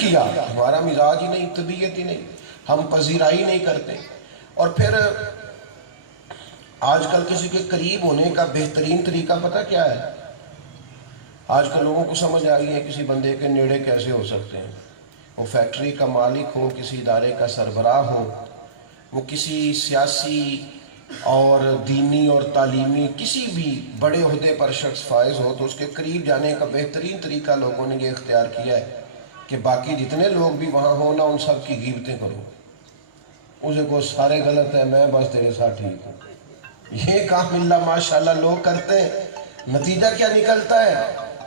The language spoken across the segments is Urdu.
کیا. ہمارا مزاج ہی نہیں، طبیعت ہی نہیں، ہم پذیرائی نہیں کرتے. اور پھر آج کل کسی کے قریب ہونے کا بہترین طریقہ پتہ کیا ہے؟ آج کل لوگوں کو سمجھ آ گئی ہے کسی بندے کے نیڑے کیسے ہو سکتے ہیں. وہ فیکٹری کا مالک ہو، کسی ادارے کا سربراہ ہو، وہ کسی سیاسی اور دینی اور تعلیمی کسی بھی بڑے عہدے پر شخص فائز ہو، تو اس کے قریب جانے کا بہترین طریقہ لوگوں نے یہ اختیار کیا ہے کہ باقی جتنے لوگ بھی وہاں ہوں نا، ان سب کی غیبتیں کرو. اسے کو سارے غلط ہیں، میں بس تیرے ساتھ ٹھیک ہوں. یہ کام اللہ ماشاءاللہ لوگ کرتے ہیں. نتیجہ کیا نکلتا ہے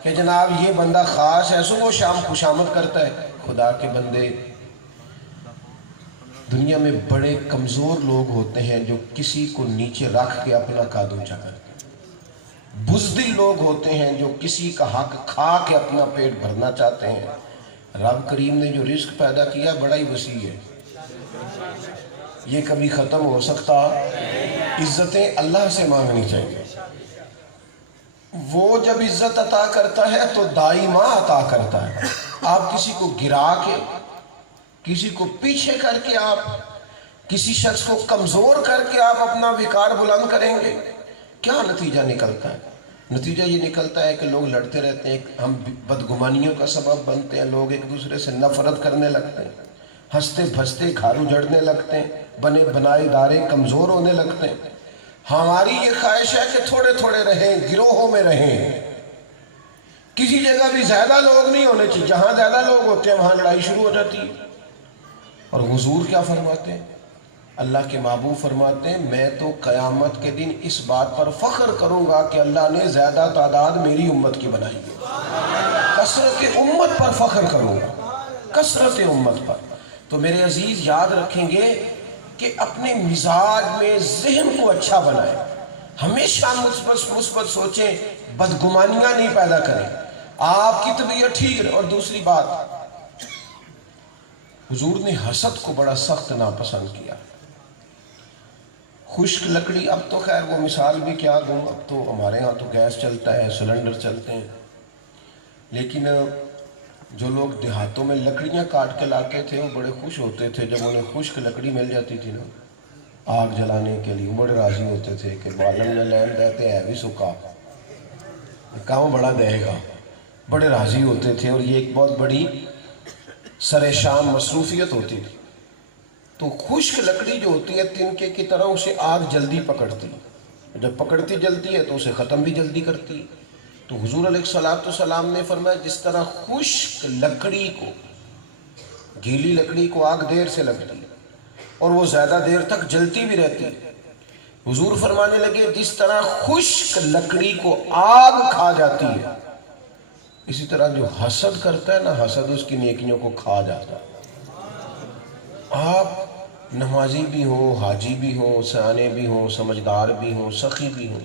کہ جناب یہ بندہ خاص ہے، صبح و شام خوشامد کرتا ہے. خدا کے بندے، دنیا میں بڑے کمزور لوگ ہوتے ہیں جو کسی کو نیچے رکھ کے اپنا قد اونچا کرتے ہیں. بزدل لوگ ہوتے ہیں جو کسی کا حق کھا کے اپنا پیٹ بھرنا چاہتے ہیں. رب کریم نے جو رزق پیدا کیا بڑا ہی وسیع ہے، یہ کبھی ختم ہو سکتا؟ عزتیں اللہ سے مانگنی چاہیے. وہ جب عزت عطا کرتا ہے تو دائمہ عطا کرتا ہے. آپ کسی کو گرا کے، کسی کو پیچھے کر کے، آپ کسی شخص کو کمزور کر کے آپ اپنا وقار بلند کریں گے، کیا نتیجہ نکلتا ہے؟ نتیجہ یہ نکلتا ہے کہ لوگ لڑتے رہتے ہیں، ہم بدگمانیوں کا سبب بنتے ہیں، لوگ ایک دوسرے سے نفرت کرنے لگتے ہیں، ہنستے بھستے گھر اجڑنے لگتے ہیں، بنے بنائے ادارے کمزور ہونے لگتے ہیں. ہماری یہ خواہش ہے کہ تھوڑے تھوڑے رہیں، گروہوں میں رہیں. کسی جگہ بھی زیادہ لوگ نہیں ہونے چاہیے، جہاں زیادہ لوگ ہوتے ہیں وہاں لڑائی شروع ہو جاتی ہے. اور حضور کیا فرماتے ہیں؟ اللہ کے محبوب فرماتے ہیں میں تو قیامت کے دن اس بات پر فخر کروں گا کہ اللہ نے زیادہ تعداد میری امت کی بنائی ہے. کثرت امت پر فخر کروں گا، کثرت امت پر. تو میرے عزیز یاد رکھیں گے کہ اپنے مزاج میں ذہن کو اچھا بنائیں، ہمیشہ مثبت سوچیں، بدگمانیاں نہیں پیدا کریں. آپ کی طبیعت ٹھیک ہے. اور دوسری بات، حضور نے حسد کو بڑا سخت ناپسند کیا. خشک لکڑی، اب تو خیر وہ مثال بھی کیا دوں، اب تو ہمارے ہاں تو گیس چلتا ہے، سلنڈر چلتے ہیں، لیکن جو لوگ دیہاتوں میں لکڑیاں کاٹ کے لاتے تھے وہ بڑے خوش ہوتے تھے جب انہیں خشک لکڑی مل جاتی تھی نا آگ جلانے کے لیے. بڑے راضی ہوتے تھے کہ بالن میں لین دیتے ہیں بھی سکا، کام بڑا دے گا. بڑے راضی ہوتے تھے، اور یہ ایک بہت بڑی سر شام مصروفیت ہوتی تھی. تو خشک لکڑی جو ہوتی ہے تنکے کی طرح، اسے آگ جلدی پکڑتی ہے، جب پکڑتی جلتی ہے تو اسے ختم بھی جلدی کرتی ہے. تو حضور علیہ السلام نے فرمایا جس طرح خشک لکڑی کو، گیلی لکڑی کو آگ دیر سے لگتی ہے اور وہ زیادہ دیر تک جلتی بھی رہتی ہے، حضور فرمانے لگے جس طرح خشک لکڑی کو آگ کھا جاتی ہے، اسی طرح جو حسد کرتا ہے نا، حسد اس کی نیکیوں کو کھا جاتا ہے. آپ نمازی بھی ہوں، حاجی بھی ہوں، سیانے بھی ہوں، سمجھدار بھی ہوں، سخی بھی ہوں،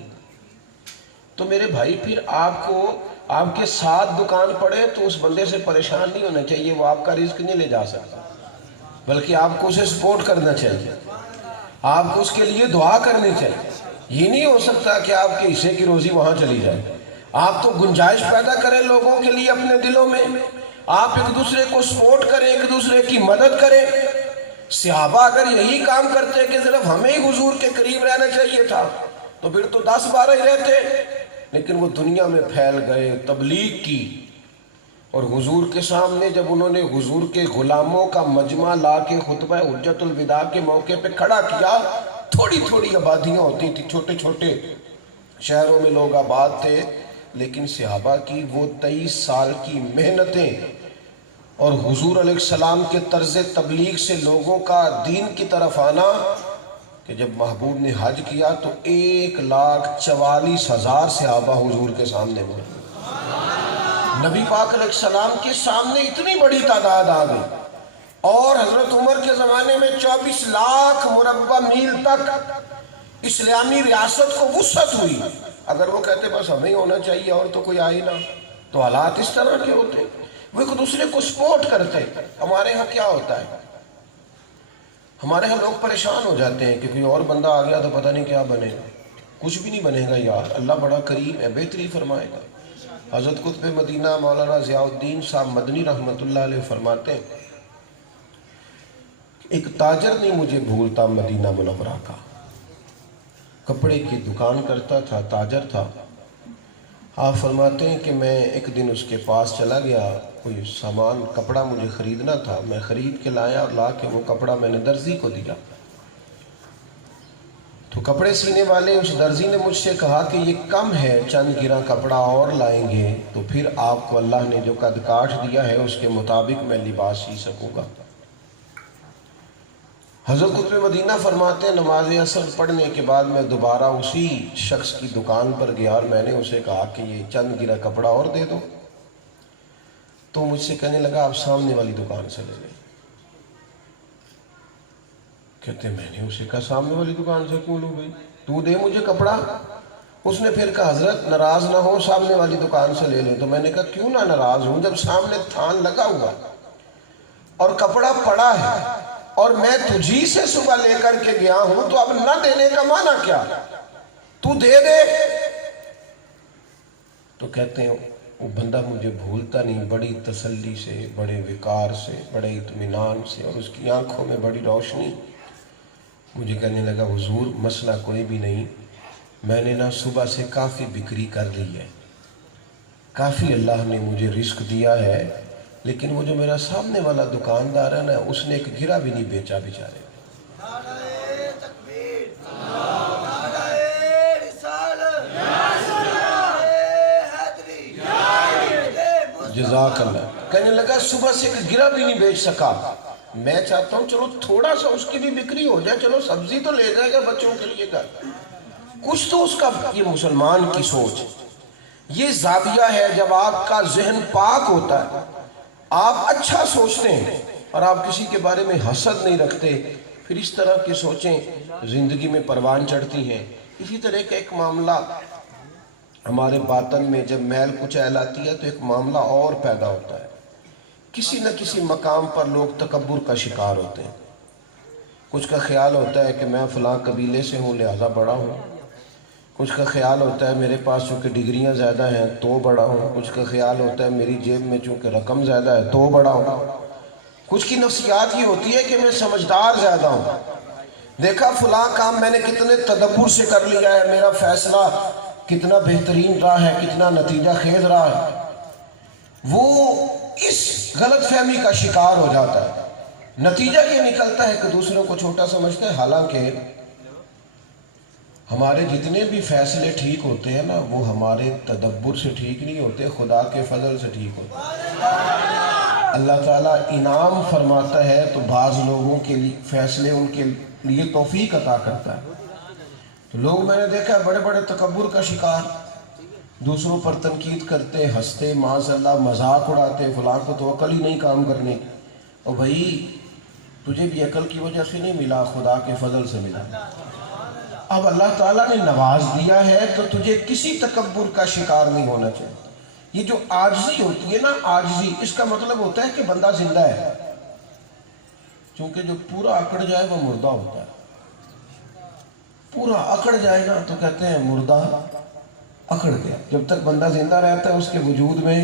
تو میرے بھائی پھر آپ کو آپ کے ساتھ دکان پڑے تو اس بندے سے پریشان نہیں ہونا چاہیے. وہ آپ کا رزق نہیں لے جا سکتا، بلکہ آپ کو اسے سپورٹ کرنا چاہیے، آپ کو اس کے لیے دعا کرنی چاہیے. یہ نہیں ہو سکتا کہ آپ کے حصے کی روزی وہاں چلی جائے. آپ تو گنجائش پیدا کریں لوگوں کے لیے اپنے دلوں میں، آپ ایک دوسرے کو سپورٹ کریں، ایک دوسرے کی مدد کریں. صحابہ اگر یہی کام کرتے کہ صرف ہمیں ہی حضور کے قریب رہنا چاہیے تھا تو پھر تو 10-12 ہی رہتے، لیکن وہ دنیا میں پھیل گئے، تبلیغ کی. اور حضور کے سامنے جب انہوں نے حضور کے غلاموں کا مجمع لا کے خطبہ حجت الوداع کے موقع پہ کھڑا کیا، تھوڑی تھوڑی آبادیاں ہوتی تھی، چھوٹے چھوٹے شہروں میں لوگ آباد تھے، لیکن صحابہ کی وہ 23 سال کی محنتیں اور حضور علیہ السلام کے طرز تبلیغ سے لوگوں کا دین کی طرف آنا، کہ جب محبوب نے حج کیا تو 1,44,000 صحابہ حضور کے سامنے ہوئے. نبی پاک علیہ السلام کے سامنے اتنی بڑی تعداد آ گئی. اور حضرت عمر کے زمانے میں 24 لاکھ مربع میل تک اسلامی ریاست کو وسعت ہوئی. اگر وہ کہتے بس ہمیں ہونا چاہیے اور تو کوئی آئے نہ، تو حالات اس طرح کے ہوتے. وہ ایک دوسرے کو سپورٹ کرتے. ہمارے ہاں کیا ہوتا ہے، ہمارے ہاں لوگ پریشان ہو جاتے ہیں کہ کوئی اور بندہ آ گیا تو پتہ نہیں کیا بنے گا. کچھ بھی نہیں بنے گا یار، اللہ بڑا کریم ہے، بہتری فرمائے گا. حضرت قطب مدینہ مولانا ضیاء الدین صاحب مدنی رحمۃ اللہ علیہ فرماتے ہیں ایک تاجر نہیں مجھے بھولتا مدینہ منورہ کا، کپڑے کی دکان کرتا تھا، تاجر تھا۔ آپ فرماتے ہیں کہ میں ایک دن اس کے پاس چلا گیا، کوئی سامان کپڑا مجھے خریدنا تھا، میں خرید کے لایا اور لا کے وہ کپڑا میں نے درزی کو دیا۔ تو کپڑے سینے والے اس درزی نے مجھ سے کہا کہ یہ کم ہے، چند گرہ کپڑا اور لائیں گے تو پھر آپ کو اللہ نے جو قد کاٹ دیا ہے اس کے مطابق میں لباس سی سکوں گا۔ حضرت قطب مدینہ فرماتے ہیں نماز عصر پڑھنے کے بعد میں دوبارہ اسی شخص کی دکان پر گیا اور میں نے اسے کہا کہ یہ چند گرہ کپڑا اور دے دو، تو مجھ سے کہنے لگا آپ سامنے والی دکان سے لے لیں۔ کہتے میں نے اسے کہا سامنے والی دکان سے کیوں لوں بھائی، تو دے مجھے کپڑا۔ اس نے پھر کہا حضرت ناراض نہ ہو، سامنے والی دکان سے لے لیں۔ تو میں نے کہا کیوں نہ ناراض ہوں، جب سامنے تھان لگا ہوا اور کپڑا پڑا ہے اور میں تجھی سے صبح لے کر کے گیا ہوں تو اب نہ دینے کا معنی کیا، تو دے دے۔ تو کہتے ہیں وہ بندہ مجھے بھولتا نہیں، بڑی تسلی سے، بڑے وقار سے، بڑے اطمینان سے، اور اس کی آنکھوں میں بڑی روشنی، مجھے کہنے لگا حضور مسئلہ کوئی بھی نہیں، میں نے نا صبح سے کافی بکری کر لی ہے، کافی اللہ نے مجھے رزق دیا ہے، لیکن وہ جو میرا سامنے والا دکاندار ہے نا اس نے ایک گرہ بھی نہیں بیچا بیچارے۔ جزاک اللہ۔ کہنے لگا صبح سے ایک گرہ بھی نہیں بیچ سکا، میں چاہتا ہوں چلو تھوڑا سا اس کی بھی بکری ہو جائے، چلو سبزی تو لے جائے گا بچوں کے لیے گھر، کچھ تو اس کا۔ یہ مسلمان کی سوچ، یہ زاویہ ہے جب آپ کا ذہن پاک ہوتا ہے، آپ اچھا سوچتے ہیں اور آپ کسی کے بارے میں حسد نہیں رکھتے، پھر اس طرح کی سوچیں زندگی میں پروان چڑھتی ہیں۔ اسی طرح کا ایک معاملہ ہمارے باطن میں جب میل کچیل آتی ہے تو ایک معاملہ اور پیدا ہوتا ہے، کسی نہ کسی مقام پر لوگ تکبر کا شکار ہوتے ہیں۔ کچھ کا خیال ہوتا ہے کہ میں فلاں قبیلے سے ہوں لہذا بڑا ہوں، کچھ کا خیال ہوتا ہے میرے پاس چونکہ ڈگریاں زیادہ ہیں تو بڑا ہوں، کچھ کا خیال ہوتا ہے میری جیب میں چونکہ رقم زیادہ ہے تو بڑا ہوں، کچھ کی نفسیات یہ ہوتی ہے کہ میں سمجھدار زیادہ ہوں، دیکھا فلاں کام میں نے کتنے تدبر سے کر لیا ہے، میرا فیصلہ کتنا بہترین رہا ہے، کتنا نتیجہ خیز رہا ہے، وہ اس غلط فہمی کا شکار ہو جاتا ہے۔ نتیجہ یہ نکلتا ہے کہ دوسروں کو چھوٹا سمجھتے ہیں، حالانکہ ہمارے جتنے بھی فیصلے ٹھیک ہوتے ہیں نا وہ ہمارے تدبر سے ٹھیک نہیں ہوتے، خدا کے فضل سے ٹھیک ہوتے ہیں۔ اللہ تعالیٰ انعام فرماتا ہے تو بعض لوگوں کے لیے فیصلے ان کے لیے توفیق عطا کرتا ہے۔ تو لوگ میں نے دیکھا ہے بڑے بڑے تکبر کا شکار، دوسروں پر تنقید کرتے، ہنستے، معاذ اللہ مذاق اڑاتے، فلاں کو تو عقل ہی نہیں کام کرنے، اور بھائی تجھے بھی عقل کی وجہ سے نہیں ملا، خدا کے فضل سے ملا۔ اب اللہ تعالیٰ نے نواز دیا ہے تو تجھے کسی تکبر کا شکار نہیں ہونا چاہیے۔ یہ جو عاجزی ہوتی ہے نا، عاجزی اس کا مطلب ہوتا ہے کہ بندہ زندہ ہے، چونکہ جو پورا اکڑ جائے وہ مردہ ہوتا ہے، پورا اکڑ جائے نا تو کہتے ہیں مردہ اکڑ گیا۔ جب تک بندہ زندہ رہتا ہے اس کے وجود میں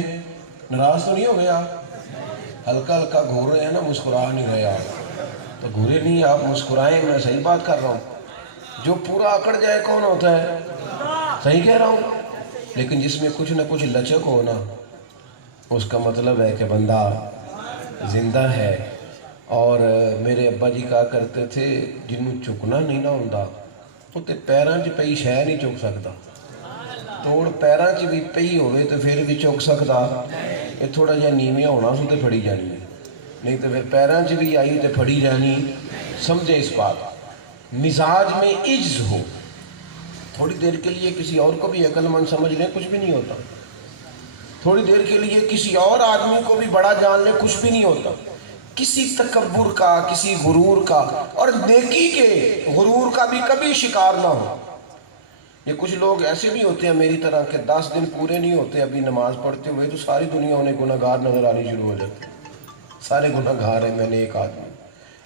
ناراض تو نہیں ہو گیا، ہلکا ہلکا گھور رہے ہیں نا، مسکرا نہیں رہے آپ، تو گھورے نہیں آپ مسکرائیں، میں صحیح بات کر رہا ہوں۔ جو پورا اکڑ جائے کون ہوتا ہے؟ صحیح کہہ رہا ہوں، لیکن جس میں کچھ نہ کچھ لچک ہو نا اس کا مطلب ہے کہ بندہ زندہ ہے۔ اور میرے ابا جی کہا کرتے تھے جنوں چکنا نہیں نہ ہوندا وہ تے پیراں 'چ پئی شے نہیں چک سکتا، توڑ پیراں 'چ بھی پئی ہوئے تو پھر بھی چک سکتا، یہ تھوڑا جہا نیویاں ہونا سو تے پھڑی جانی ہے، نہیں تو پھر پیراں 'چ بھی آئی تے پھڑی جانی۔ سمجھے اس بات، مزاج میں عجز ہو، تھوڑی دیر کے لیے کسی اور کو بھی عقل مند سمجھ لیں کچھ بھی نہیں ہوتا، تھوڑی دیر کے لیے کسی اور آدمی کو بھی بڑا جان لیں کچھ بھی نہیں ہوتا، کسی تکبر کا، کسی غرور کا، اور نیکی کے غرور کا بھی کبھی شکار نہ ہو۔ یہ کچھ لوگ ایسے بھی ہوتے ہیں میری طرح کہ 10 دن پورے نہیں ہوتے ابھی نماز پڑھتے ہوئے تو ساری دنیا انہیں گناہگار نظر آنی شروع ہو جاتی، سارے گناہگار ہیں، میں نے ایک آدمی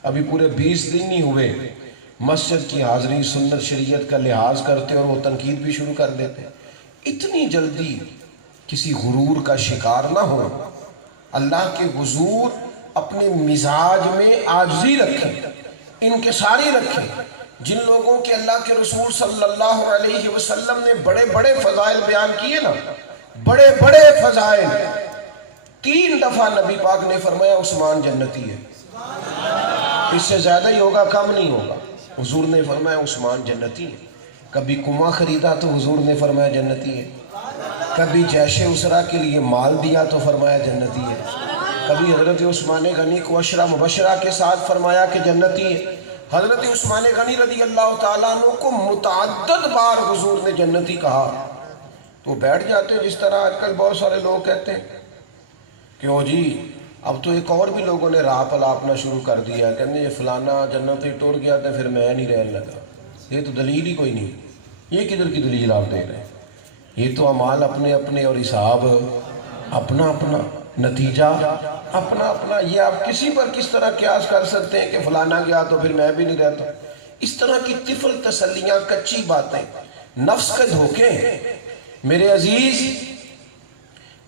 ابھی پورے 20 دن نہیں ہوئے مسجد کی حاضری سنت شریعت کا لحاظ کرتے اور وہ تنقید بھی شروع کر دیتے۔ اتنی جلدی کسی غرور کا شکار نہ ہو، اللہ کے حضور اپنے مزاج میں عاجزی رکھیں، انکساری رکھیں۔ جن لوگوں کے اللہ کے رسول صلی اللہ علیہ وسلم نے بڑے بڑے فضائل بیان کیے نا، بڑے بڑے فضائل، 3 دفعہ نبی پاک نے فرمایا عثمان جنتی ہے، اس سے زیادہ ہی ہوگا کم نہیں ہوگا۔ حضور نے فرمایا عثمان جنتی ہے۔ کبھی کنواں خریدا تو حضور نے فرمایا جنتی ہے، کبھی جیش اسرا کے لیے مال دیا تو فرمایا جنتی ہے، کبھی حضرت عثمان غنی کو عشرہ مبشرہ کے ساتھ فرمایا کہ جنتی ہے۔ حضرت عثمان غنی رضی اللہ تعالیٰ عنہ کو متعدد بار حضور نے جنتی کہا، تو بیٹھ جاتے جس طرح آج کل بہت سارے لوگ کہتے ہیں کہ او جی اب تو ایک اور بھی لوگوں نے راہ پلاپنا شروع کر دیا، کہنے یہ فلانا جنتی ٹر گیا تھا پھر میں نہیں رہنے لگا۔ یہ تو دلیل ہی کوئی نہیں، یہ کدھر کی دلیل آپ دے رہے ہیں؟ یہ تو اعمال اپنے اپنے اور حساب اپنا اپنا، نتیجہ اپنا اپنا۔ یہ آپ کسی پر کس طرح قیاس کر سکتے ہیں کہ فلانا گیا تو پھر میں بھی نہیں رہتا؟ اس طرح کی طفل تسلیاں، کچی باتیں، نفس کے دھوکے ہیں۔ میرے عزیز،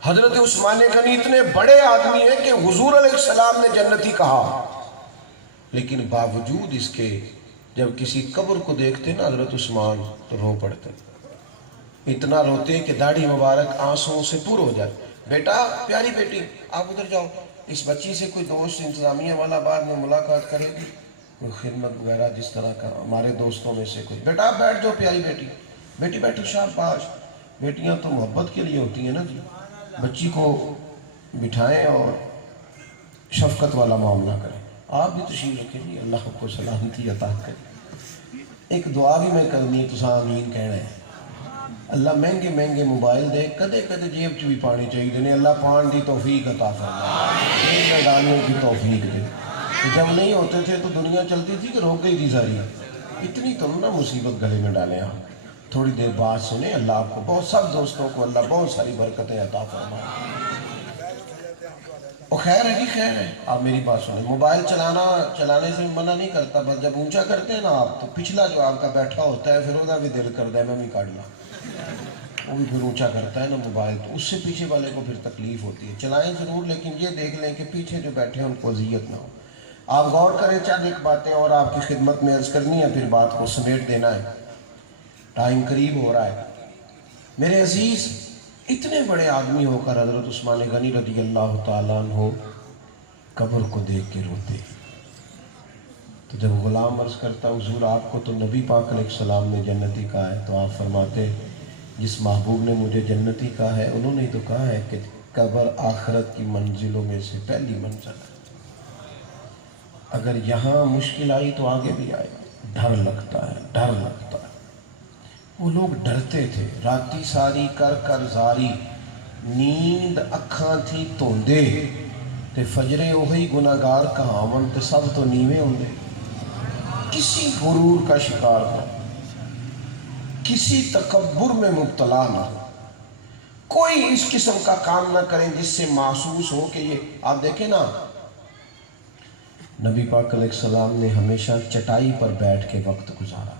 حضرت عثمان غنی اتنے بڑے آدمی ہیں کہ حضور علیہ السلام نے جنتی کہا، لیکن باوجود اس کے جب کسی قبر کو دیکھتے نا حضرت عثمان تو رو پڑتے، اتنا روتے کہ داڑھی مبارک آنسوں سے پر ہو جائے۔ بیٹا، پیاری بیٹی، آپ ادھر جاؤ، اس بچی سے کوئی دوست انتظامیہ والا بعد میں ملاقات کرے گی، کوئی خدمت وغیرہ جس طرح کا ہمارے دوستوں میں سے کوئی۔ بیٹا آپ بیٹھ جاؤ، پیاری بیٹی، بیٹی بیٹی، شاباش۔ بیٹیاں تو محبت کے لیے ہوتی ہیں نا جی، بچی کو بٹھائیں اور شفقت والا معاملہ کریں۔ آپ بھی تشریف رکھیں جی، اللہ کو سلامتی عطا کرے۔ ایک دعا بھی میں کرنی تو آمین کہنا ہے۔ اللہ مہنگے مہنگے موبائل دے، کدے کدے جیب چ بھی پانی چاہیے نے، اللہ پان دی توفیق عطا فرمائے، میں ڈالنے کی توفیق دے۔ جب نہیں ہوتے تھے تو دنیا چلتی تھی کہ روک گئی تھی ساری، اتنی تم نہ مصیبت گلے میں ڈالیں آپ۔ تھوڑی دیر بعد سنیں، اللہ آپ کو بہت، سب دوستوں کو اللہ بہت ساری برکتیں عطا فرمائے۔ وہ خیر ہے جی، خیر ہے، آپ میری بات سنیں۔ موبائل چلانے سے منع نہیں کرتا، بس جب اونچا کرتے ہیں نا آپ تو پچھلا جو آپ کا بیٹھا ہوتا ہے پھر وہ بھی دل کرتا ہے میں بھی کاٹ لا، وہ بھی پھر اونچا کرتا ہے نا موبائل، تو اس سے پیچھے والے کو پھر تکلیف ہوتی ہے۔ چلائیں ضرور، لیکن یہ دیکھ لیں کہ پیچھے جو بیٹھے ہیں ان کو اذیت نہ ہو۔ آپ غور کریں، چند ایک باتیں اور آپ کی خدمت میں عرض کرنی ہے، پھر بات کو سمیٹ دینا ہے، ٹائم قریب ہو رہا ہے۔ میرے عزیز، اتنے بڑے آدمی ہو کر حضرت عثمان غنی رضی اللہ تعالیٰ عنہ قبر کو دیکھ کے روتے، تو جب غلام عرض کرتا حضور آپ کو تو نبی پاک علیہ السلام نے جنتی کہا ہے، تو آپ فرماتے جس محبوب نے مجھے جنتی کہا ہے انہوں نے تو کہا ہے کہ قبر آخرت کی منزلوں میں سے پہلی منزل ہے، اگر یہاں مشکل آئی تو آگے بھی آئے گی۔ ڈر لگتا ہے، ڈر لگتا ہے۔ وہ لوگ ڈرتے تھے، راتی ساری کر کر زاری، نیند اکھاں تھی توندے، تے فجرے وہی گناہگار کہاون تے سب تو نیویں ہوندے۔ کسی غرور کا شکار نہ، کسی تکبر میں مبتلا نہ، کوئی اس قسم کا کام نہ کریں جس سے محسوس ہو کہ یہ، آپ دیکھیں نا نبی پاک علیہ السلام نے ہمیشہ چٹائی پر بیٹھ کے وقت گزارا۔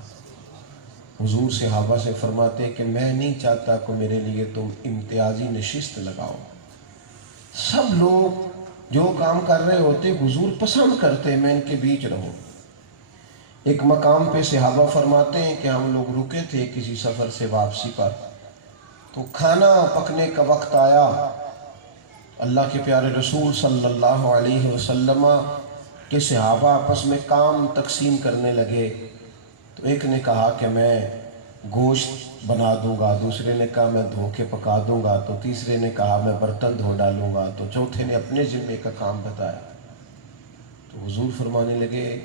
حضور صحابہ سے فرماتے کہ میں نہیں چاہتا کہ میرے لیے تم امتیازی نشست لگاؤ۔ سب لوگ جو کام کر رہے ہوتے حضور پسند کرتے میں ان کے بیچ رہوں۔ ایک مقام پہ صحابہ فرماتے ہیں کہ ہم لوگ رکے تھے کسی سفر سے واپسی پر، تو کھانا پکنے کا وقت آیا، اللہ کے پیارے رسول صلی اللہ علیہ وسلم کے صحابہ آپس میں کام تقسیم کرنے لگے، تو ایک نے کہا کہ میں گوشت بنا دوں گا، دوسرے نے کہا میں دھو کے پکا دوں گا، تو تیسرے نے کہا میں برتن دھو ڈالوں گا، تو چوتھے نے اپنے ذمے کا کام بتایا۔ تو حضور فرمانے لگے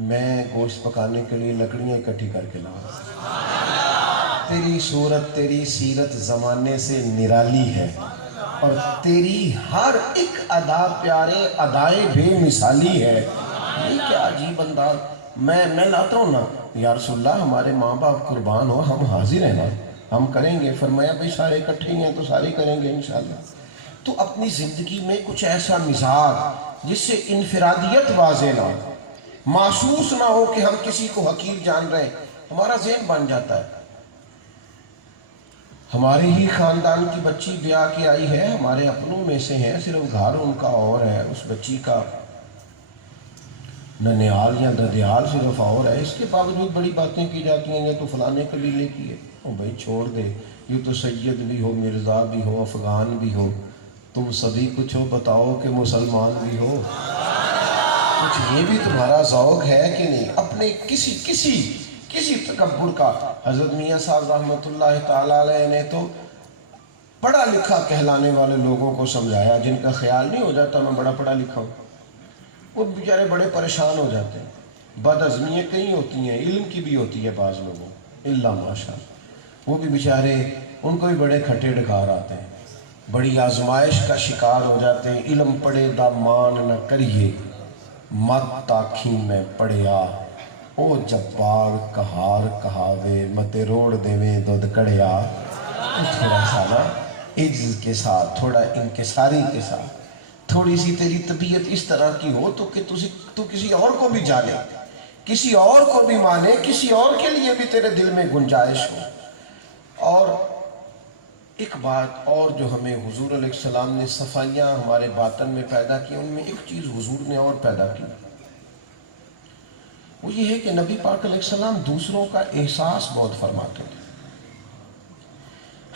میں گوشت پکانے کے لیے لکڑیاں اکٹھی کر کے لاؤں۔ تیری صورت، تیری سیرت زمانے سے نرالی ہے، اور تیری ہر ایک ادا پیارے ادائے بے مثالی ہے۔ یہ کیا عجیب انداز، میں لاتا ہوں نا، یا رسول اللہ ہمارے ماں باپ قربان ہو، ہم حاضر ہیں نا، ہم کریں گے۔ فرمایا بھئی سارے اکٹھے ہی ہیں تو سارے کریں گے انشاءاللہ۔ تو اپنی زندگی میں کچھ ایسا مزاج جس سے انفرادیت واضح نہ ہو، محسوس نہ ہو کہ ہم کسی کو حقیر جان رہے ہیں، ہمارا ذہن بن جاتا ہے۔ ہمارے ہی خاندان کی بچی بیاہ کے آئی ہے، ہمارے اپنوں میں سے ہیں، صرف گھر ان کا اور ہے، اس بچی کا ننیال یا ددیال صرف اور ہے، اس کے باوجود بڑی باتیں کی جاتی ہیں، یہ تو فلانے قبیلے کی ہے۔ او بھائی چھوڑ دے، یہ تو سید بھی ہو، مرزا بھی ہو، افغان بھی ہو، تم سبھی کچھ ہو، بتاؤ کہ مسلمان بھی ہو۔ کچھ یہ بھی تمہارا ذوق ہے کہ نہیں؟ اپنے کسی تکبر کا۔ حضرت میاں صاحب رحمۃ اللہ تعالیٰ علیہ نے تو پڑھا لکھا کہلانے والے لوگوں کو سمجھایا، جن کا خیال نہیں ہو جاتا میں بڑا پڑھا لکھا ہوں، وہ بیچارے بڑے پریشان ہو جاتے ہیں۔ بد عزمیاں کئی ہوتی ہیں، علم کی بھی ہوتی ہے بعض لوگوں، اللہ ماشاء، وہ بھی بیچارے، ان کو بھی بڑے کھٹے ڈکار آتے ہیں، بڑی آزمائش کا شکار ہو جاتے ہیں۔ علم پڑھے دا مان نہ کریے، مت تاکھی میں پڑھیا، او جبار کہار کہاوے، متے روڑ دیویں دودھ کڑیا۔ تھوڑا سا نا عجز کے ساتھ، تھوڑا انکساری کے ساتھ، تھوڑی سی تیری طبیعت اس طرح کی ہو تو کہ تو کسی اور کو بھی جانے، کسی اور کو بھی مانے، کسی اور کے لیے بھی تیرے دل میں گنجائش ہو۔ اور ایک بات اور جو ہمیں حضور علیہ السلام نے صفائیاں ہمارے باطن میں پیدا کی، ان میں ایک چیز حضور نے اور پیدا کی، وہ یہ ہے کہ نبی پاک علیہ السلام دوسروں کا احساس بہت فرماتے تھے۔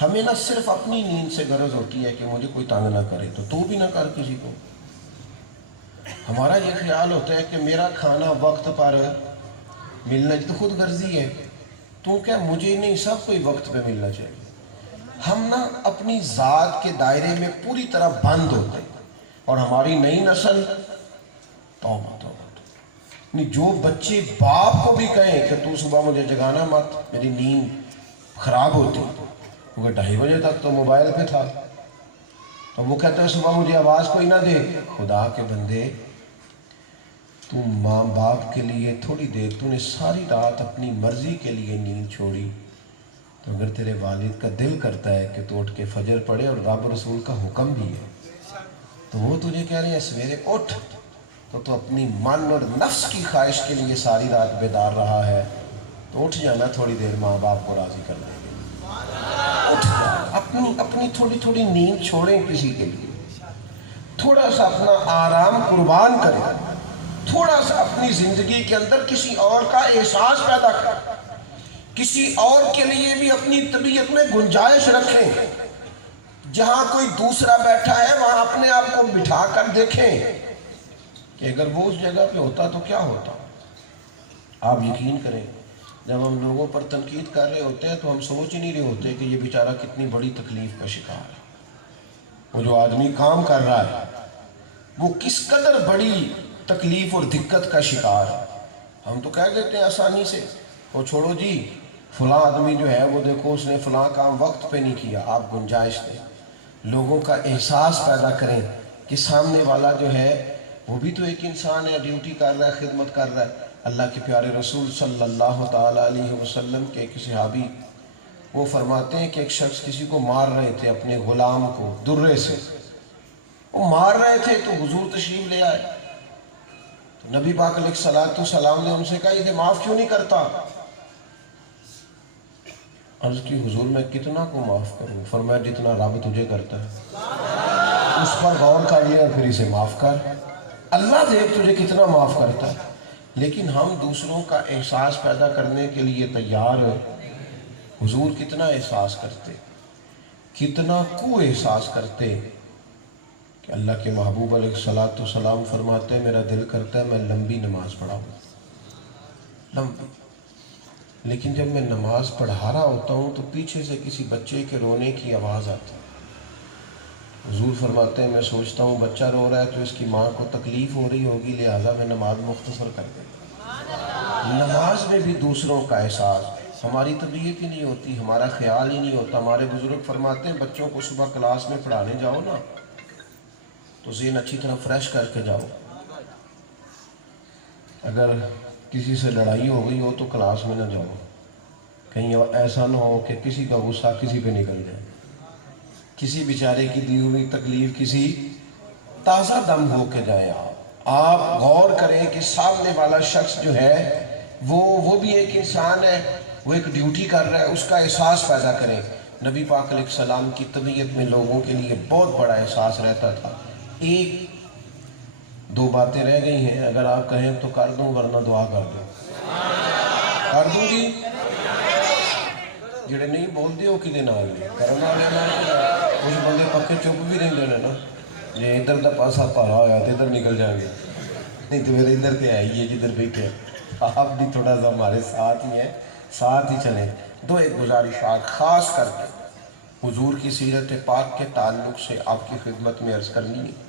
ہمیں نہ صرف اپنی نیند سے غرض ہوتی ہے کہ مجھے کوئی تنگ نہ کرے تو بھی نہ کر کسی کو، ہمارا یہ خیال ہوتا ہے کہ میرا کھانا وقت پر ملنا تو خود غرضی ہے، تو کیا مجھے نہیں سب کوئی وقت پہ ملنا چاہیے۔ ہم نہ اپنی ذات کے دائرے میں پوری طرح بند ہوتے ہیں، اور ہماری نئی نسل توبہ نہیں، جو بچے باپ کو بھی کہیں کہ تو صبح مجھے جگانا مت، میری نیند خراب ہوتی، کیونکہ 2:30 بجے تک تو موبائل پہ تھا، تو وہ کہتا ہے صبح مجھے آواز کوئی نہ دے۔ خدا کے بندے، تو ماں باپ کے لیے تھوڑی دیر، تو نے ساری رات اپنی مرضی کے لیے نیند چھوڑی، تو اگر تیرے والد کا دل کرتا ہے کہ تو اٹھ کے فجر پڑھے، اور رب رسول کا حکم بھی ہے، تو وہ تجھے کہہ رہے ہیں سویرے اٹھ، تو اپنی من اور نفس کی خواہش کے لیے ساری رات بیدار رہا ہے، تو اٹھ جانا، تھوڑی دیر ماں باپ کو راضی کر دیں گے، اٹھ جانا، اپنی تھوڑی تھوڑی نیند چھوڑیں کسی کے لیے، تھوڑا سا اپنا آرام قربان کریں، تھوڑا سا اپنی زندگی کے اندر کسی اور کا احساس پیدا کریں، کسی اور کے لیے بھی اپنی طبیعت میں گنجائش رکھیں، جہاں کوئی دوسرا بیٹھا ہے وہاں اپنے آپ کو بٹھا کر دیکھیں کہ اگر وہ اس جگہ پہ ہوتا تو کیا ہوتا۔ آپ یقین کریں، جب ہم لوگوں پر تنقید کر رہے ہوتے ہیں تو ہم سوچ ہی نہیں رہے ہوتے کہ یہ بیچارہ کتنی بڑی تکلیف کا شکار ہے، وہ جو آدمی کام کر رہا ہے وہ کس قدر بڑی تکلیف اور دقت کا شکار ہے۔ ہم تو کہہ دیتے ہیں آسانی سے، وہ چھوڑو جی، فلاں آدمی جو ہے وہ دیکھو اس نے فلاں کام وقت پہ نہیں کیا۔ آپ گنجائش دیں، لوگوں کا احساس پیدا کریں کہ سامنے والا جو ہے وہ بھی تو ایک انسان ہے، ڈیوٹی کر رہا ہے، خدمت کر رہا ہے۔ اللہ کے پیارے رسول صلی اللہ تعالیٰ علیہ وسلم کے ایک صحابی وہ فرماتے ہیں کہ ایک شخص کسی کو مار رہے تھے، اپنے غلام کو درے سے وہ مار رہے تھے، تو حضور تشریف لے آئے، تو نبی پاک علیہ السلام نے ان سے کہا اسے معاف کیوں نہیں کرتا؟ عرض کی حضور میں کتنا کو معاف کروں؟ فرمایا جتنا رب تجھے کرتا ہے، اس پر غور کر لے اور پھر اسے معاف کر، اللہ دیکھ تجھے کتنا معاف کرتا ہے۔ لیکن ہم دوسروں کا احساس پیدا کرنے کے لیے تیار ہیں۔ حضور کتنا احساس کرتے، کتنا کو احساس کرتے کہ اللہ کے محبوب علیہ السلام فرماتے ہیں میرا دل کرتا ہے میں لمبی نماز پڑھاؤں، لمبی، لیکن جب میں نماز پڑھا رہا ہوتا ہوں تو پیچھے سے کسی بچے کے رونے کی آواز آتی ہے، حضور فرماتے ہیں میں سوچتا ہوں بچہ رو رہا ہے تو اس کی ماں کو تکلیف ہو رہی ہوگی، لہٰذا میں نماز مختصر کر دیں۔ نماز میں بھی دوسروں کا احساس، ہماری طبیعت ہی نہیں ہوتی، ہمارا خیال ہی نہیں ہوتا۔ ہمارے بزرگ فرماتے ہیں بچوں کو صبح کلاس میں پڑھانے جاؤ نا تو ذہن اچھی طرح فریش کر کے جاؤ، اگر کسی سے لڑائی ہو گئی ہو تو کلاس میں نہ جاؤ، کہیں ایسا نہ ہو کہ کسی کا غصہ کسی پہ نکل جائے، کسی بیچارے کی دی ہوئی تکلیف کسی تازہ دم ہو کے جائے۔ آپ غور کریں کہ سامنے والا شخص جو ہے وہ بھی ایک انسان ہے، وہ ایک ڈیوٹی کر رہا ہے، اس کا احساس پیدا کریں۔ نبی پاک علیہ السلام کی طبیعت میں لوگوں کے لیے بہت بڑا احساس رہتا تھا. ایک دو باتیں رہ گئی ہیں، اگر آپ کہیں تو کر دوں، ورنہ دعا کر دوں. کر دوں جی. جڑے نہیں بولتے ہو کدے نال نہیں کرنا والے کچھ بندے پکے چپ بھی رہتے ہیں نا، جی ادھر کا پاسا پارا ہوا تو ادھر نکل جائیں گے، نہیں تو پھر ادھر پہ آئی ہے جدھر بیٹھے. آپ بھی تھوڑا سا ہمارے ساتھ ہی ہیں، ساتھ ہی چلیں. دو ایک گزارشات خاص کر کے حضور کی سیرت پاک کے تعلق سے آپ کی خدمت میں عرض کرنی ہے.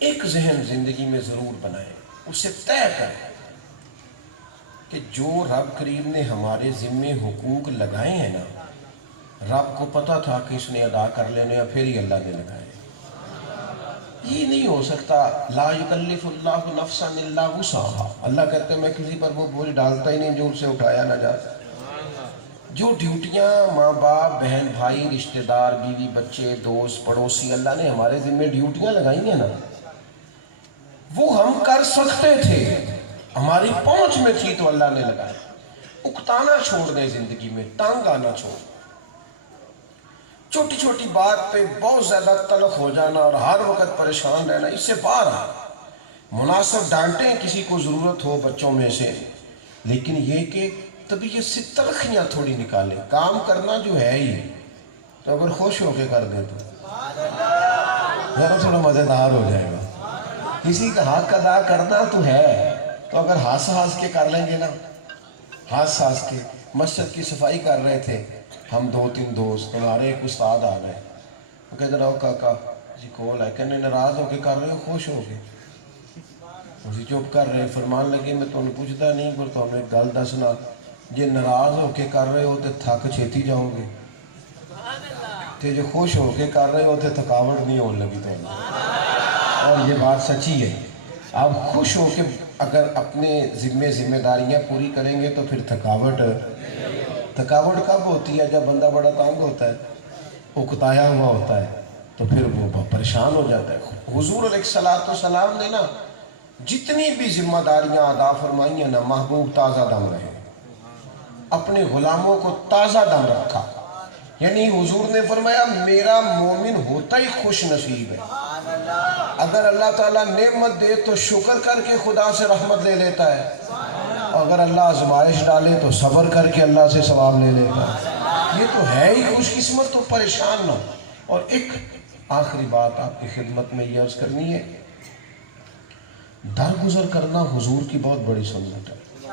ایک ذہن زندگی میں ضرور بنائیں، اسے طے کریں کہ جو رب کریم نے ہمارے ذمے حقوق لگائے ہیں نا، رب کو پتہ تھا کہ اس نے ادا کر لینے ہیں، پھر ہی اللہ نے لگائے. یہ نہیں ہو سکتا لا یکلف اللہ نفسا الا وسعہا. اللہ کہتے ہیں میں کسی پر وہ بوجھ ڈالتا ہی نہیں جو اس سے اٹھایا نہ جا سکتا. جو ڈیوٹیاں ماں باپ بہن بھائی رشتہ دار بیوی بچے دوست پڑوسی اللہ نے ہمارے ذمے ڈیوٹیاں لگائی ہیں نا، وہ ہم کر سکتے تھے، ہماری پہنچ میں تھی تو اللہ نے لگایا. اکتانا چھوڑ دیں، زندگی میں تانگ آنا چھوڑ. چھوٹی چھوٹی بات پہ بہت زیادہ تلخ ہو جانا اور ہر وقت پریشان رہنا، اس سے باہر آ. مناسب ڈانٹیں کسی کو ضرورت ہو بچوں میں سے، لیکن یہ کہ طبیعت سے تلخیاں تھوڑی نکالیں. کام کرنا جو ہے ہی تو اگر خوش ہو کے کر دیں تو ذرا تھوڑا مزیدار ہو جائے گا. کسی کا حق ادا کرنا تو ہے تو اگر ہنس ہنس کے کر لیں گے نا، ہنس ہنس کے. مسجد کی صفائی کر رہے تھے ہم دو تین دوست، ہمارے ایک استاد آ گئے. وہ کہتے رہو کاکا جی کول ہے، کہنے ناراض ہو کے کر رہے ہو خوش ہو کے؟ اسی چپ کر رہے. فرمان لگے میں تمہیں پوچھتا نہیں پر تمہیں ایک گل دسنا، جی ناراض ہو کے کر رہے ہو تو تھک چھیتی جاؤ گے، تے جو خوش ہو کے کر رہے ہو تو تھکاوٹ نہیں ہونے لگی تمہیں. اور یہ بات سچی ہے. آپ خوش ہو کے اگر اپنے ذمہ داریاں پوری کریں گے تو پھر تھکاوٹ کب ہوتی ہے؟ جب بندہ بڑا تنگ ہوتا ہے، اکتایا ہوا ہوتا ہے تو پھر وہ پریشان ہو جاتا ہے. حضور علیہ السلام نے نا جتنی بھی ذمہ داریاں ادا فرمائی ہیں نا، محبوب تازہ دم رہے، اپنے غلاموں کو تازہ دم رکھا. یعنی حضور نے فرمایا میرا مومن ہوتا ہی خوش نصیب ہے. اگر اللہ تعالیٰ نعمت دے تو شکر کر کے خدا سے رحمت لے لیتا ہے، اگر اللہ آزمائش ڈالے تو صبر کر کے اللہ سے ثواب لے لیتا ہے. یہ تو ہے ہی خوش قسمت، تو پریشان نہ. اور ایک آخری بات آپ کی خدمت میں یہ عرض کرنی ہے، درگزر کرنا حضور کی بہت بڑی سنت ہے.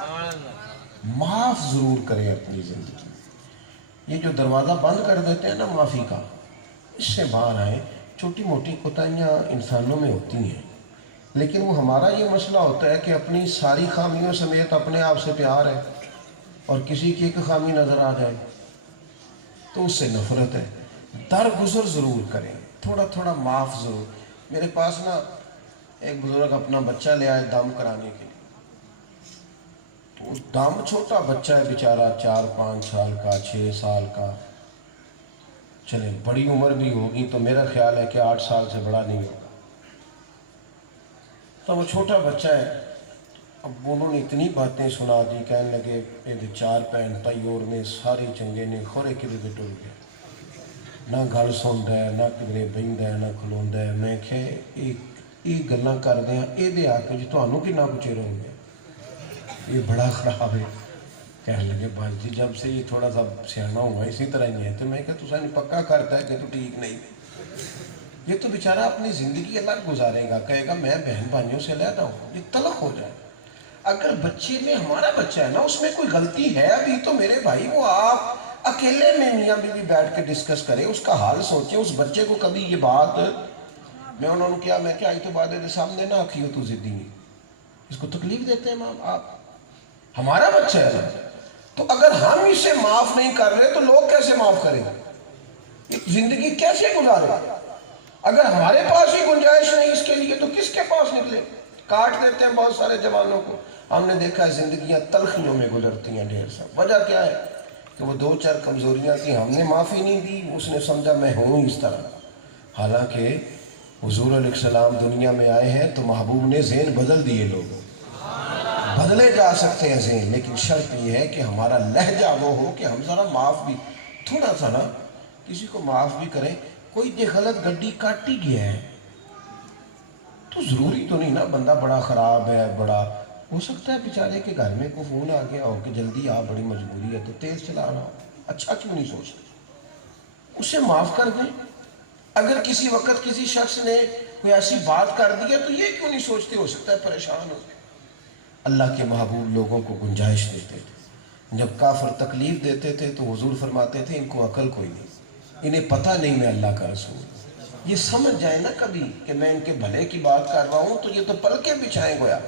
معاف ضرور کریں اپنی زندگی میں. یہ جو دروازہ بند کر دیتے ہیں نا معافی کا، اس سے باہر آئیں. چھوٹی موٹی کوتاہیاں انسانوں میں ہوتی ہیں، لیکن وہ ہمارا یہ مسئلہ ہوتا ہے کہ اپنی ساری خامیوں سمیت اپنے آپ سے پیار ہے، اور کسی کی ایک خامی نظر آ جائے تو اس سے نفرت ہے. درگزر ضرور کریں، تھوڑا تھوڑا معاف ضرور. میرے پاس نا ایک بزرگ اپنا بچہ لے آئے دم کرانے کے لیے. تو دم چھوٹا بچہ ہے بیچارہ، 4-5 سال کا 6 سال کا. چلیں بڑی عمر بھی ہوگی تو میرا خیال ہے کہ 8 سال سے بڑا نہیں ہوگا. تو وہ چھوٹا بچہ ہے. اب انہوں نے اتنی باتیں سنا دی، کہنے لگے یہ 4 پین تیور نے ساری چنگے نے خورے کدے ٹر گئے، نہ گل سنتا ہے نہ کدھر بہندا ہے نہ کھلوندا ہے. میں کہ یہ گلاں کردے ہیں یہ حق جی تمہوں کنا کچھ ہو گیا، یہ بڑا خراب ہے. کہنے لگے بھائی جی جب سے یہ تھوڑا سا سیانا ہوا اسی طرح ہی ہے. تو میں کہ تسا نے پکا کرتا ہے کہ تو ٹھیک نہیں. یہ تو بیچارہ اپنی زندگی الگ گزارے گا، کہے گا میں بہن بھائیوں سے علیحدہ ہوں. یہ تلخ ہو جائے. اگر بچے میں ہمارا بچہ ہے نا اس میں کوئی غلطی ہے ابھی تو میرے بھائی وہ آپ اکیلے میں میاں بیوی بیٹھ کے ڈسکس کریں، اس کا حال سوچیں. اس بچے کو کبھی یہ بات میں انہوں نے کیا، میں کہ آئی تو بات ہے سامنے نہ آکھیو تو ضدی نہیں، اس کو تکلیف دیتے ہیں آپ. ہمارا بچہ ہے نا، تو اگر ہم اسے معاف نہیں کر رہے تو لوگ کیسے معاف کریں گے؟ زندگی کیسے گزارے؟ اگر ہمارے پاس ہی گنجائش نہیں اس کے لیے تو کس کے پاس نکلے؟ کاٹ دیتے ہیں بہت سارے جوانوں کو. ہم نے دیکھا ہے زندگیاں تلخیوں میں گزرتی ہیں ڈھیر سا. وجہ کیا ہے کہ وہ 2-4 کمزوریاں تھیں، ہم نے معافی نہیں دی، اس نے سمجھا میں ہوں اس طرح. حالانکہ حضور علیہ السلام دنیا میں آئے ہیں تو محبوب نے ذہن بدل دیے. لوگ بدلے جا سکتے ہیں ذہن، لیکن شرط یہ ہے کہ ہمارا لہجہ وہ ہو کہ ہم ذرا معاف بھی. تھوڑا سا نا کسی کو معاف بھی کریں. کوئی دے غلط گڈی کٹ ہی گیا ہے تو ضروری تو نہیں نا بندہ بڑا خراب ہے, بڑا ہو سکتا ہے بیچارے کے گھر میں کوئی فون آ گیا ہو کہ جلدی آ, بڑی مجبوری ہے, تو تیز چلا رہا ہو. اچھا کیوں نہیں سوچتے, اسے معاف کر دیں. اگر کسی وقت کسی شخص نے کوئی ایسی بات کر دی ہے تو یہ کیوں نہیں سوچتے, ہو سکتا ہے پریشان ہو. اللہ کے محبوب لوگوں کو گنجائش دیتے تھے. جب کافر تکلیف دیتے تھے تو حضور فرماتے تھے ان کو عقل کوئی نہیں, انہیں پتہ نہیں میں اللہ کا رسول. یہ سمجھ جائیں نا کبھی کہ میں ان کے بھلے کی بات کر رہا ہوں تو یہ تو پلکیں بچھائیں گویا.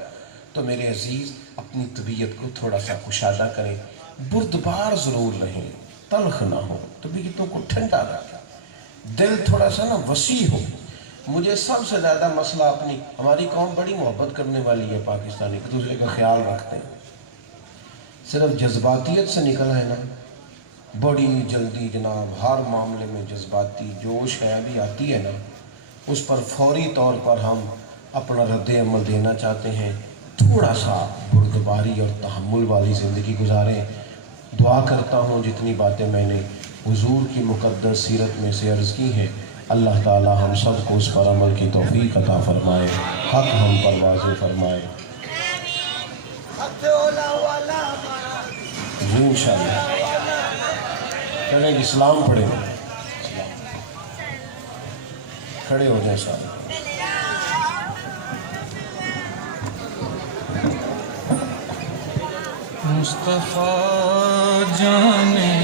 تو میرے عزیز اپنی طبیعت کو تھوڑا سا کشادہ کریں, بردبار ضرور رہیں, تلخ نہ ہو, طبیعتوں کو ٹھنڈا رکھیں, دل تھوڑا سا نا وسیع ہو. مجھے سب سے زیادہ مسئلہ اپنی, ہماری قوم بڑی محبت کرنے والی ہے پاکستانی, ایک دوسرے کا خیال رکھتے ہیں, صرف جذباتیت سے نکلا ہے نا, بڑی جلدی جناب ہر معاملے میں جذباتی جوش ہے ابھی آتی ہے نا, اس پر فوری طور پر ہم اپنا رد عمل دینا چاہتے ہیں. تھوڑا سا بردباری اور تحمل والی زندگی گزاریں. دعا کرتا ہوں جتنی باتیں میں نے حضور کی مقدس سیرت میں سے عرض کی ہیں, اللہ تعالی ہم سب کو اس پر عمل کی توفیق عطا فرمائے, حق ہم پر واضح فرمائے. جی انشاءاللہ چلیں اسلام پڑھیں, کھڑے ہو جائیں سارے. مصطفیٰ جانے